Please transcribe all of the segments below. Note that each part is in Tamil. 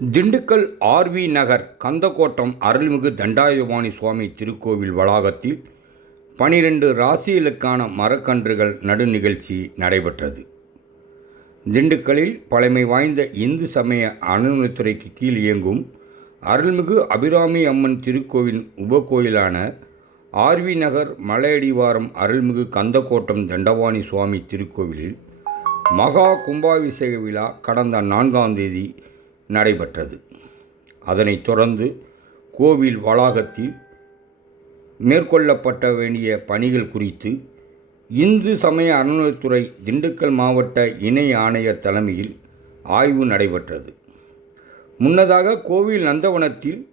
திண்டுக்கல் ஆர்வி நகர் கந்தக்கோட்டம் அருள்மிகு தண்டாயுபாணி சுவாமி திருக்கோவில் வளாகத்தில் பனிரெண்டு ராசிகளுக்கான மரக்கன்றுகள் நடு நிகழ்ச்சி நடைபெற்றது. திண்டுக்கல்லில் பழமை வாய்ந்த இந்து சமய அறநிலைத்துறைக்கு கீழ் இயங்கும் அருள்மிகு அபிராமி அம்மன் திருக்கோவில் உபகோயிலான ஆர்வி நகர் மலையடிவாரம் அருள்மிகு கந்தக்கோட்டம் தண்டவாணி சுவாமி திருக்கோவிலில் மகா கும்பாபிஷேக விழா கடந்த நான்காம் தேதி நடைபெற்றது. அதனைத் தொடர்ந்து கோவில் வளாகத்தில் மேற்கொள்ளப்பட்ட வேண்டிய பணிகள் குறித்து இந்து சமய அறநிலைத்துறை திண்டுக்கல் மாவட்ட இணை ஆணையர் தலைமையில் ஆய்வு நடைபெற்றது. முன்னதாக கோவில் நந்தவனத்தில்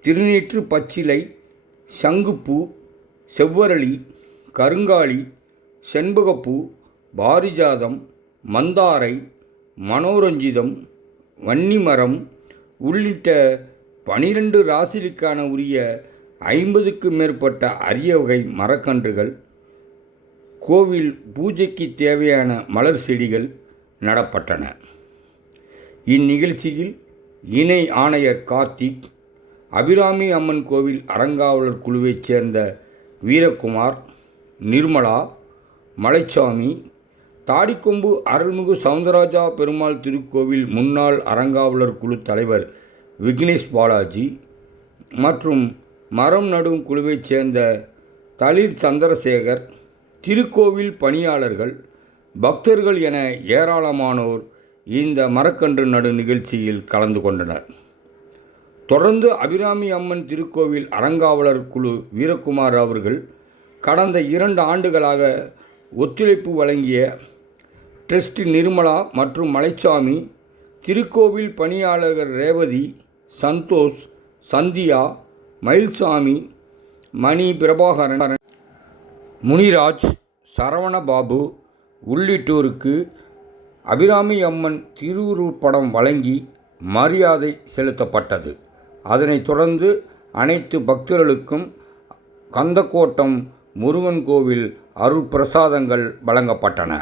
திருநீற்று பச்சிலை சங்குப்பூ செவ்வரளி கருங்காலி செண்பகப்பூ பாரிஜாதம் மந்தாரை மனோரஞ்சிதம் வன்னிமரம் உள்ளிட்ட பனிரெண்டு ராசிகளுக்கான உரிய ஐம்பதுக்கும் மேற்பட்ட அரிய வகை மரக்கன்றுகள் கோவில் பூஜைக்கு தேவையான மலர் செடிகள் நடப்பட்டன. இந்நிகழ்ச்சியில் இணை ஆணையர் கார்த்திக் அபிராமி அம்மன் கோவில் அறங்காவலர் குழுவைச் சேர்ந்த வீரகுமார் நிர்மலா மலைச்சாமி தாடிக்கொம்பு அருள்மிகு சவுந்தரராஜா பெருமாள் திருக்கோவில் முன்னாள் அறங்காவலர் குழு தலைவர் விக்னேஷ் பாலாஜி மற்றும் மரம் நடும் குழுவைச் சேர்ந்த தளிர் சந்திரசேகர் திருக்கோவில் பணியாளர்கள் பக்தர்கள் என ஏராளமானோர் இந்த மரக்கன்று நடு நிகழ்ச்சியில் கலந்து கொண்டனர். தொடர்ந்து அபிராமி அம்மன் திருக்கோவில் அறங்காவலர் குழு வீரகுமார் அவர்கள் கடந்த இரண்டு ஆண்டுகளாக ஒத்துழைப்பு வழங்கிய ட்ரஸ்ட் நிர்மலா மற்றும் மலைச்சாமி திருக்கோவில் பணியாளர்கள் ரேவதி சந்தோஷ் சந்தியா மயில்சாமி மணி பிரபாகரன் முனிராஜ் சரவணபாபு உள்ளிட்டோருக்கு அபிராமி அம்மன் திருவுருப்படம் வழங்கி மரியாதை செலுத்தப்பட்டது. அதனைத் தொடர்ந்து அனைத்து பக்தர்களுக்கும் கந்தக்கோட்டம் முருகன் கோவில் அருட்பிரசாதங்கள் வழங்கப்பட்டன.